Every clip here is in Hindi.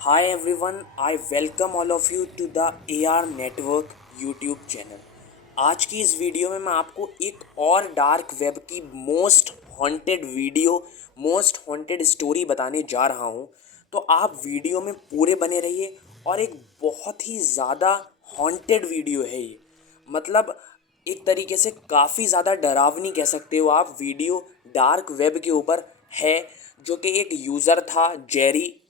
Hi everyone, I welcome all of you to the AR Network YouTube channel. आज की इस वीडियो में मैं आपको एक और डार्क वेब की मोस्ट हॉन्टेड स्टोरी बताने जा रहा हूँ। तो आप वीडियो में पूरे बने रहिए और एक बहुत ही ज़्यादा हॉन्टेड वीडियो है ये। मतलब एक तरीके से काफ़ी ज़्यादा डरावनी कह सकते हो आप। वीडियो डार्क वेब के ऊपर है, जो कि एक यूज़र था जेरी,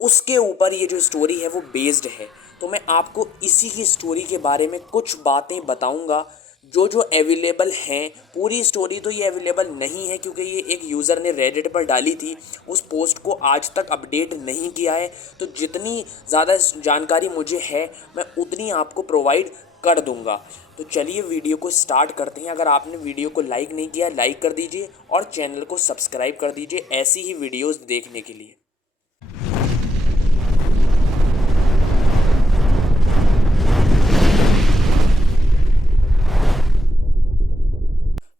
उसके ऊपर ये जो स्टोरी है वो बेस्ड है। तो मैं आपको इसी की स्टोरी के बारे में कुछ बातें बताऊंगा जो जो अवेलेबल हैं। पूरी स्टोरी तो ये अवेलेबल नहीं है क्योंकि ये एक यूज़र ने रेडिट पर डाली थी। उस पोस्ट को आज तक अपडेट नहीं किया है। तो जितनी ज़्यादा जानकारी मुझे है मैं उतनी आपको प्रोवाइड कर दूंगा। तो चलिए वीडियो को स्टार्ट करते हैं। अगर आपने वीडियो को लाइक नहीं किया, लाइक कर दीजिए और चैनल को सब्सक्राइब कर दीजिए ऐसी ही वीडियोज़ देखने के लिए।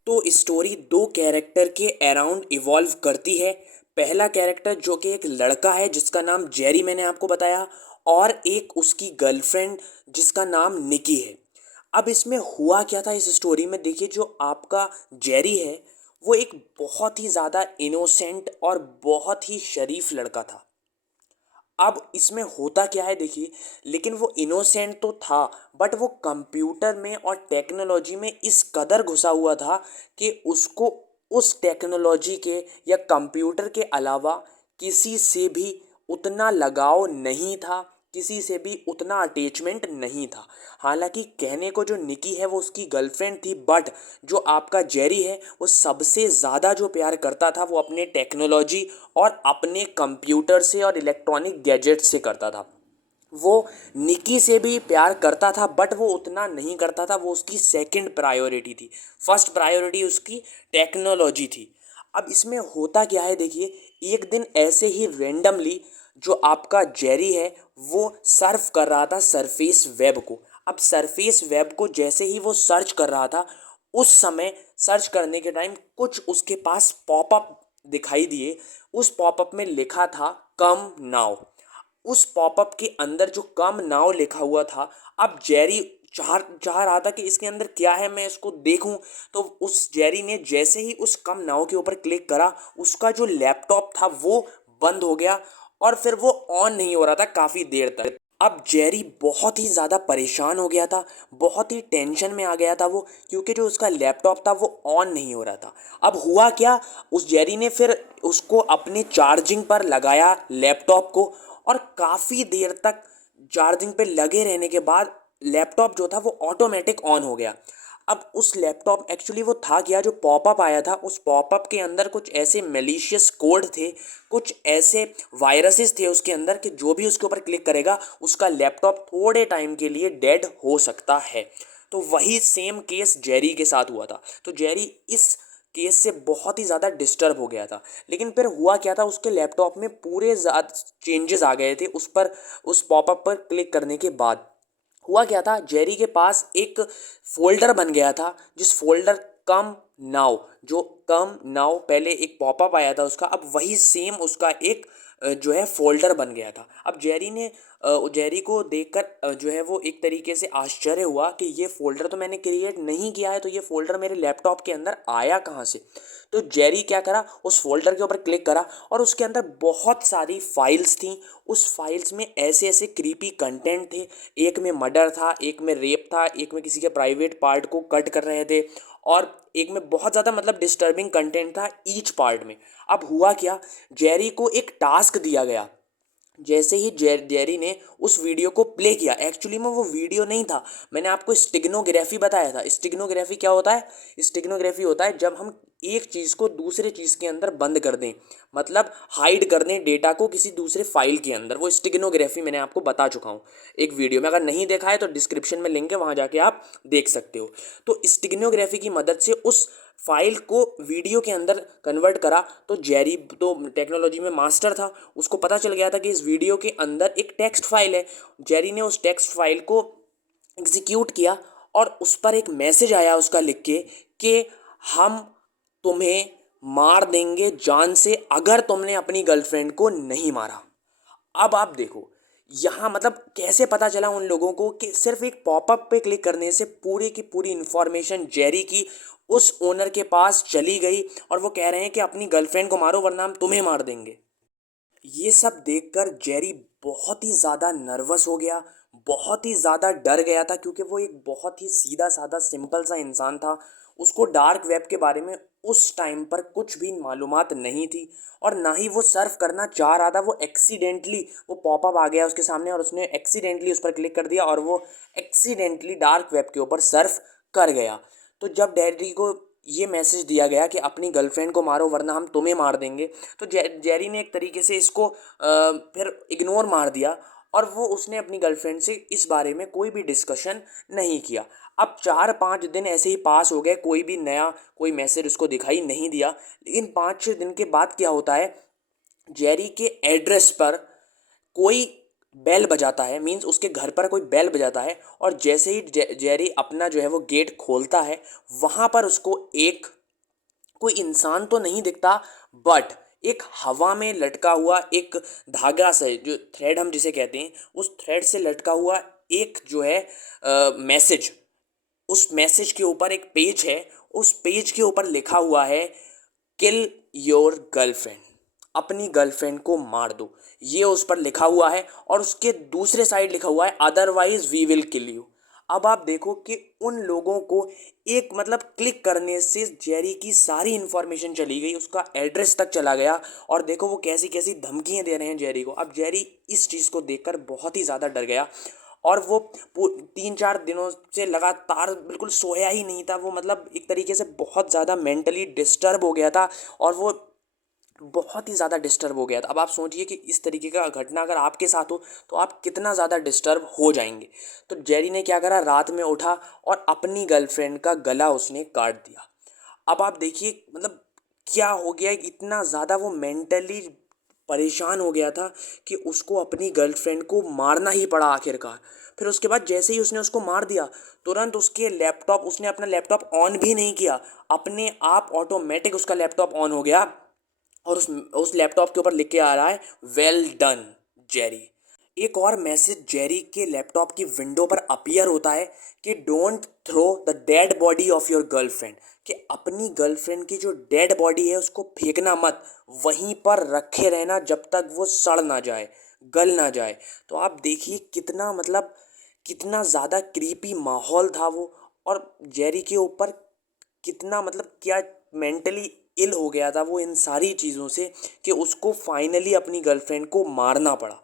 तो स्टोरी दो कैरेक्टर के अराउंड इवॉल्व करती है। पहला कैरेक्टर जो कि एक लड़का है जिसका नाम जेरी मैंने आपको बताया, और एक उसकी गर्लफ्रेंड जिसका नाम निकी है। अब इसमें हुआ क्या था इस स्टोरी में, देखिए जो आपका जेरी है वो एक बहुत ही ज़्यादा इनोसेंट और बहुत ही शरीफ लड़का था। अब इसमें होता क्या है देखिए, लेकिन वो इनोसेंट तो था बट वो कंप्यूटर में और टेक्नोलॉजी में इस कदर घुसा हुआ था कि उसको उस टेक्नोलॉजी के या कंप्यूटर के अलावा किसी से भी उतना लगाव नहीं था, किसी से भी उतना अटैचमेंट नहीं था। हालांकि कहने को जो निकी है वो उसकी गर्लफ्रेंड थी, बट जो आपका जेरी है वो सबसे ज़्यादा जो प्यार करता था वो अपने टेक्नोलॉजी और अपने कंप्यूटर से और इलेक्ट्रॉनिक गैजेट से करता था। वो निकी से भी प्यार करता था बट वो उतना नहीं करता था, वो उसकी सेकंड प्रायोरिटी थी। फर्स्ट प्रायोरिटी उसकी टेक्नोलॉजी थी। अब इसमें होता क्या है देखिए, एक दिन ऐसे ही रेंडमली जो आपका जेरी है वो सर्फ कर रहा था सरफेस वेब को। अब सरफेस वेब को जैसे ही वो सर्च कर रहा था, उस समय सर्च करने के टाइम कुछ उसके पास पॉपअप दिखाई दिए। उस पॉपअप में लिखा था कम नाउ। उस पॉपअप के अंदर जो कम नाउ लिखा हुआ था, अब जेरी चाह रहा था कि इसके अंदर क्या है, मैं इसको देखूं। तो उस जेरी ने जैसे ही उस कम नाउ के ऊपर क्लिक करा, उसका जो लैपटॉप था वो बंद हो गया और फिर वो ऑन नहीं हो रहा था काफ़ी देर तक। अब जेरी बहुत ही ज़्यादा परेशान हो गया था, बहुत ही टेंशन में आ गया था वो, क्योंकि जो उसका लैपटॉप था वो ऑन नहीं हो रहा था। अब हुआ क्या, उस जेरी ने फिर उसको अपने चार्जिंग पर लगाया लैपटॉप को, और काफ़ी देर तक चार्जिंग पे लगे रहने के बाद लैपटॉप जो था वो ऑटोमेटिक ऑन हो गया। अब उस लैपटॉप एक्चुअली वो था क्या, जो पॉपअप आया था उस पॉपअप के अंदर कुछ ऐसे मेलिशियस कोड थे, कुछ ऐसे वायरसेस थे उसके अंदर कि जो भी उसके ऊपर क्लिक करेगा उसका लैपटॉप थोड़े टाइम के लिए डेड हो सकता है। तो वही सेम केस जेरी के साथ हुआ था। तो जेरी इस केस से बहुत ही ज़्यादा डिस्टर्ब हो गया था। लेकिन फिर हुआ क्या था, उसके लैपटॉप में पूरे ज़्यादा चेंजेस आ गए थे उस पर, उस पॉपअप पर क्लिक करने के बाद। हुआ क्या था, जेरी के पास एक फोल्डर बन गया था, जिस फोल्डर कम नाउ, जो कम नाउ पहले एक पॉपअप आया था उसका, अब वही सेम उसका एक जो है फोल्डर बन गया था। अब जेरी को देखकर जो है वो एक तरीके से आश्चर्य हुआ कि ये फोल्डर तो मैंने क्रिएट नहीं किया है, तो ये फोल्डर मेरे लैपटॉप के अंदर आया कहाँ से। तो जेरी क्या करा, उस फोल्डर के ऊपर क्लिक करा और उसके अंदर बहुत सारी फाइल्स थी। उस फाइल्स में ऐसे ऐसे क्रीपी कंटेंट थे। एक में मर्डर था, एक में रेप था, एक में किसी के प्राइवेट पार्ट को कट कर रहे थे, और एक में बहुत ज़्यादा मतलब डिस्टर्बिंग कंटेंट था ईच पार्ट में। अब हुआ क्या, जेरी को एक टास्क दिया गया। जैसे ही जेरी ने उस वीडियो को प्ले किया, एक्चुअली में वो वीडियो नहीं था, मैंने आपको स्टिग्नोग्राफी बताया था। स्टिग्नोग्राफी क्या होता है, स्टिग्नोग्राफी होता है जब हम एक चीज़ को दूसरे चीज़ के अंदर बंद कर दें, मतलब हाइड कर दें डेटा को किसी दूसरे फाइल के अंदर। वो स्टिग्नोग्राफी मैंने आपको बता चुका हूँ एक वीडियो में, अगर नहीं देखा है तो डिस्क्रिप्शन में लिंक है, वहाँ जाके आप देख सकते हो। तो स्टिग्नोग्राफी की मदद से उस फाइल को वीडियो के अंदर कन्वर्ट करा। तो जेरी तो टेक्नोलॉजी में मास्टर था, उसको पता चल गया था कि इस वीडियो के अंदर एक टेक्स्ट फाइल है। जेरी ने उस टेक्स्ट फाइल को एग्जीक्यूट किया और उस पर एक मैसेज आया उसका लिख के कि हम तुम्हें मार देंगे जान से अगर तुमने अपनी गर्लफ्रेंड को नहीं मारा। अब आप देखो, यहाँ मतलब कैसे पता चला उन लोगों को कि सिर्फ एक पॉपअप पे क्लिक करने से पूरी की पूरी इन्फॉर्मेशन जेरी की उस ओनर के पास चली गई और वो कह रहे हैं कि अपनी गर्लफ्रेंड को मारो वरना हम तुम्हें मार देंगे। ये सब देखकर जेरी बहुत ही ज़्यादा नर्वस हो गया, बहुत ही ज़्यादा डर गया था, क्योंकि वो एक बहुत ही सीधा साधा सिंपल सा इंसान था। उसको डार्क वेब के बारे में उस टाइम पर कुछ भी मालूमात नहीं थी और ना ही वो सर्फ करना चाह रहा था। वो एक्सीडेंटली वो पॉपअप आ गया उसके सामने और उसने एक्सीडेंटली उस पर क्लिक कर दिया और वो एक्सीडेंटली डार्क वेब के ऊपर सर्फ कर गया। तो जब डैडी को ये मैसेज दिया गया कि अपनी गर्लफ्रेंड को मारो वरना हम तुम्हें मार देंगे, तो जेरी ने एक तरीके से इसको फिर इग्नोर मार दिया और वो उसने अपनी गर्लफ्रेंड से इस बारे में कोई भी डिस्कशन नहीं किया। अब 4-5 दिन ऐसे ही पास हो गए, कोई भी नया कोई मैसेज उसको दिखाई नहीं दिया। लेकिन 5-6 दिन के बाद क्या होता है, जेरी के एड्रेस पर कोई बेल बजाता है, मीन्स उसके घर पर कोई बेल बजाता है और जैसे ही जेरी अपना जो है वो गेट खोलता है, वहाँ पर उसको एक कोई इंसान तो नहीं दिखता, बट एक हवा में लटका हुआ एक धागा से, जो थ्रेड हम जिसे कहते हैं, उस थ्रेड से लटका हुआ एक जो है मैसेज, उस मैसेज के ऊपर एक पेज है, उस पेज के ऊपर लिखा हुआ है किल योर गर्लफ्रेंड, अपनी गर्लफ्रेंड को मार दो। ये उस पर लिखा हुआ है और उसके दूसरे साइड लिखा हुआ है otherwise we will kill you. अब आप देखो कि उन लोगों को एक मतलब क्लिक करने से जेरी की सारी इन्फॉर्मेशन चली गई, उसका एड्रेस तक चला गया और देखो वो कैसी कैसी धमकियां दे रहे हैं जेरी को। अब जेरी इस चीज़ को देखकर बहुत ही ज़्यादा डर गया और वो 3-4 दिनों से लगातार बिल्कुल सोया ही नहीं था। वो मतलब एक तरीके से बहुत ज़्यादा मेंटली डिस्टर्ब हो गया था और वो बहुत ही ज़्यादा डिस्टर्ब हो गया था। अब आप सोचिए कि इस तरीके का घटना अगर आपके साथ हो तो आप कितना ज़्यादा डिस्टर्ब हो जाएंगे। तो जेरी ने क्या करा, रात में उठा और अपनी गर्लफ्रेंड का गला उसने काट दिया। अब आप देखिए मतलब क्या हो गया, इतना ज़्यादा वो मेंटली परेशान हो गया था कि उसको अपनी गर्लफ्रेंड को मारना ही पड़ा आखिरकार। फिर उसके बाद जैसे ही उसने उसको मार दिया, तुरंत उसके लैपटॉप, उसने अपना लैपटॉप ऑन भी नहीं किया, अपने आप ऑटोमेटिक उसका लैपटॉप ऑन हो गया और उस लैपटॉप के ऊपर लिख के आ रहा है वेल डन जेरी। एक और मैसेज जेरी के लैपटॉप की विंडो पर अपीयर होता है कि don't throw the dead body of your girlfriend, कि अपनी गर्लफ्रेंड की जो डेड बॉडी है उसको फेंकना मत, वहीं पर रखे रहना जब तक वो सड़ ना जाए, गल ना जाए। तो आप देखिए कितना मतलब कितना ज़्यादा क्रीपी माहौल था वो, और जेरी के ऊपर कितना मतलब क्या मेंटली इल हो गया था वो इन सारी चीज़ों से कि उसको फाइनली अपनी गर्लफ्रेंड को मारना पड़ा।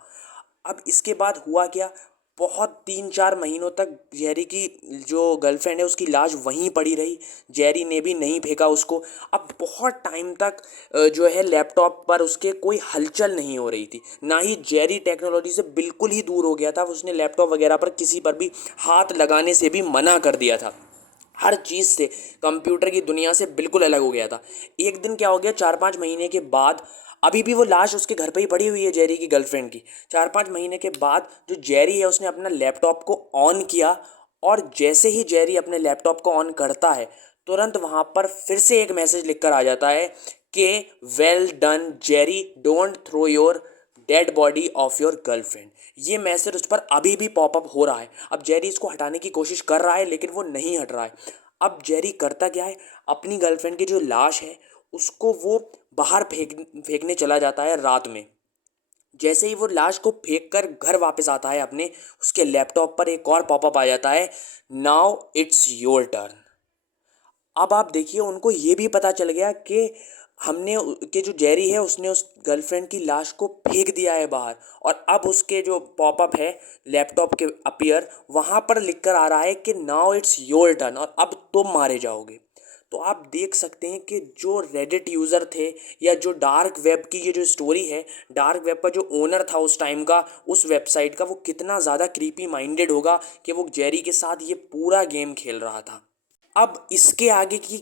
अब इसके बाद हुआ क्या, बहुत 3-4 महीनों तक जेरी की जो गर्लफ्रेंड है उसकी लाश वहीं पड़ी रही, जेरी ने भी नहीं फेंका उसको। अब बहुत टाइम तक जो है लैपटॉप पर उसके कोई हलचल नहीं हो रही थी, ना ही जेरी टेक्नोलॉजी से बिल्कुल ही दूर हो गया था, उसने लैपटॉप वगैरह पर किसी पर भी हाथ लगाने से भी मना कर दिया था, हर चीज़ से, कंप्यूटर की दुनिया से बिल्कुल अलग हो गया था। एक दिन क्या हो गया, 4-5 महीने के बाद, अभी भी वो लाश उसके घर पे ही पड़ी हुई है जेरी की गर्लफ्रेंड की। 4-5 महीने के बाद जो जेरी है उसने अपना लैपटॉप को ऑन किया और जैसे ही जेरी अपने लैपटॉप को ऑन करता है, तुरंत वहाँ पर फिर से एक मैसेज लिख कर आ जाता है कि well done Jerry, don't throw your dead body of your girlfriend. ये मैसेज उस पर अभी भी पॉपअप हो रहा है। अब जेरी इसको हटाने की कोशिश कर रहा है लेकिन वो नहीं हट रहा है। अब जेरी करता क्या है, अपनी गर्लफ्रेंड की जो लाश है उसको वो बाहर फेंकने चला जाता है रात में। जैसे ही वो लाश को फेंक कर घर वापस आता है अपने, उसके लैपटॉप पर एक और पॉपअप आ जाता है, नाउ इट्स योर टर्न। अब आप देखिए उनको ये भी पता चल गया कि हमने कि जो जेरी है उसने उस गर्लफ्रेंड की लाश को फेंक दिया है बाहर, और अब उसके जो पॉपअप है लैपटॉप के अपीयर, वहाँ पर लिख कर आ रहा है कि नाउ इट्स योर टर्न, और अब तुम मारे जाओगे। तो आप देख सकते हैं कि जो रेडिट यूज़र थे या जो डार्क वेब की ये जो स्टोरी है, डार्क वेब का जो ओनर था उस टाइम का, उस वेबसाइट का, वो कितना ज़्यादा क्रीपी माइंडेड होगा कि वो जेरी के साथ ये पूरा गेम खेल रहा था। अब इसके आगे की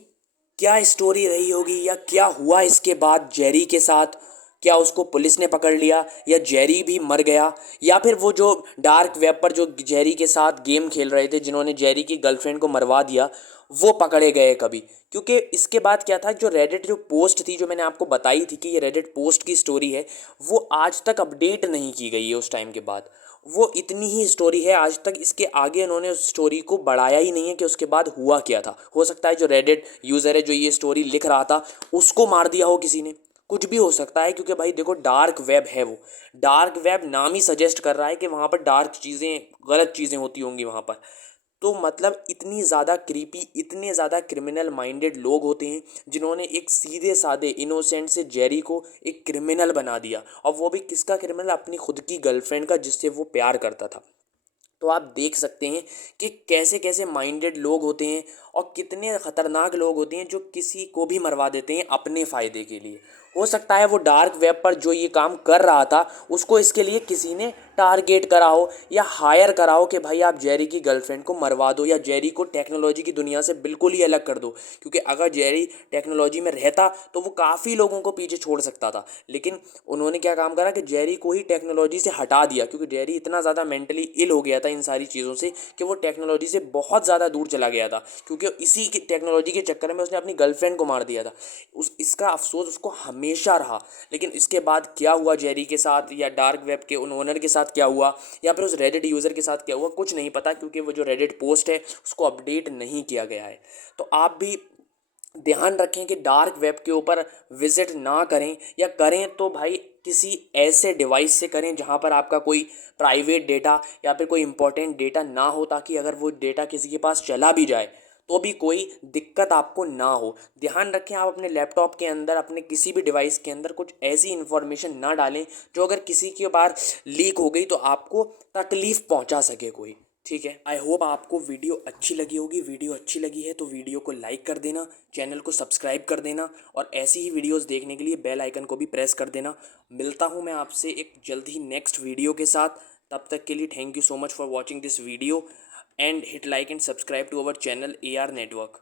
क्या स्टोरी रही होगी या क्या हुआ इसके बाद जेरी के साथ, क्या उसको पुलिस ने पकड़ लिया या जेरी भी मर गया, या फिर वो जो डार्क वेब पर जो जेरी के साथ गेम खेल रहे थे जिन्होंने जेरी की गर्लफ्रेंड को मरवा दिया, वो पकड़े गए कभी। क्योंकि इसके बाद क्या था, जो रेडिट जो पोस्ट थी, जो मैंने आपको बताई थी कि ये रेडिट पोस्ट की स्टोरी है, वो आज तक अपडेट नहीं की गई है उस टाइम के बाद। वो इतनी ही स्टोरी है आज तक, इसके आगे उन्होंने उस स्टोरी को बढ़ाया ही नहीं है कि उसके बाद हुआ क्या था। हो सकता है जो रेडिट यूज़र है जो ये स्टोरी लिख रहा था उसको मार दिया हो किसी ने, कुछ भी हो सकता है। क्योंकि भाई देखो, डार्क वेब है वो, डार्क वेब नाम ही सजेस्ट कर रहा है कि वहाँ पर डार्क चीज़ें, गलत चीज़ें होती होंगी वहाँ पर। तो मतलब इतनी ज़्यादा क्रीपी, इतने ज़्यादा क्रिमिनल माइंडेड लोग होते हैं जिन्होंने एक सीधे साधे इनोसेंट से जेरी को एक क्रिमिनल बना दिया, और वो भी किसका क्रिमिनल, अपनी खुद की गर्लफ्रेंड का जिससे वो प्यार करता था। तो आप देख सकते हैं कि कैसे कैसे माइंडेड लोग होते हैं और कितने ख़तरनाक लोग होते हैं जो किसी को भी मरवा देते हैं अपने फ़ायदे के लिए। हो सकता है वो डार्क वेब पर जो ये काम कर रहा था उसको इसके लिए किसी ने टारगेट करा हो या हायर करा हो कि भाई आप जेरी की गर्लफ्रेंड को मरवा दो या जेरी को टेक्नोलॉजी की दुनिया से बिल्कुल ही अलग कर दो। क्योंकि अगर जेरी टेक्नोलॉजी में रहता तो वो काफ़ी लोगों को पीछे छोड़ सकता था, लेकिन उन्होंने क्या काम करा कि जेरी को ही टेक्नोलॉजी से हटा दिया। क्योंकि जेरी इतना ज़्यादा मेंटली इल हो गया था इन सारी चीज़ों से कि वो टेक्नोलॉजी से बहुत ज़्यादा दूर चला गया था। क्योंकि इसी की टेक्नोलॉजी के चक्कर में उसने अपनी गर्लफ्रेंड को मार दिया था। इसका अफसोस उसको हमेशा रहा। लेकिन इसके बाद क्या हुआ जेरी के साथ, या डार्क वेब के उन ओनर के साथ क्या हुआ, या फिर उस रेडिट यूज़र के साथ क्या हुआ, कुछ नहीं पता। क्योंकि वो जो रेडिट पोस्ट है उसको अपडेट नहीं किया गया है। तो आप भी ध्यान रखें कि डार्क वेब के ऊपर विजिट ना करें, या करें तो भाई किसी ऐसे डिवाइस से करें जहां पर आपका कोई प्राइवेट डेटा या फिर कोई इंपॉर्टेंट डेटा ना हो, ताकि अगर वो डेटा किसी के पास चला भी जाए तो भी कोई दिक्कत आपको ना हो। ध्यान रखें आप अपने लैपटॉप के अंदर, अपने किसी भी डिवाइस के अंदर कुछ ऐसी इन्फॉर्मेशन ना डालें जो अगर किसी के बार लीक हो गई तो आपको तकलीफ़ पहुंचा सके कोई। ठीक है, आई होप आपको वीडियो अच्छी लगी होगी। वीडियो अच्छी लगी है तो वीडियो को लाइक कर देना, चैनल को सब्सक्राइब कर देना, और ऐसी ही वीडियोस देखने के लिए बेल आइकन को भी प्रेस कर देना। मिलता हूँ मैं आपसे एक जल्द ही नेक्स्ट वीडियो के साथ। तब तक के लिए thank you so much for watching this video, and hit like and subscribe to our channel AR network.